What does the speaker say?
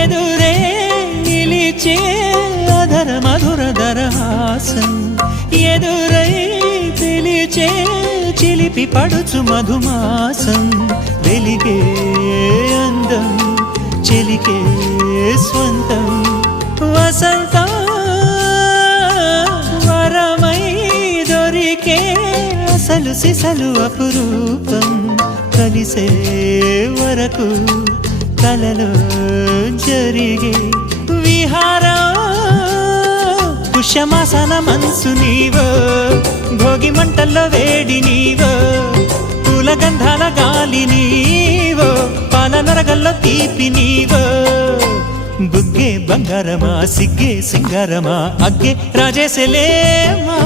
ఎదురే నిలిచే అధర మధుర దరహాసం ఎదురై పిలిచే చిలిపి పడుచు మధుమాసం వెలిగే అందం చెలికే స్వంతం వసంతం వరమై దొరికే అసలు సిసలు అపురూపం కలిసే వరకు కలలో జరిగే విహారం పుష్యమాసన మనసు నీవో భోగి మంటల్లో వేడి నీవో పూల గంధాల గాలి నీవో పాల నరగల్లో తీపి నీవో బుగ్గే బంగారమా సిగ్గే సింగారమా అగ్గే రాజేసలేమా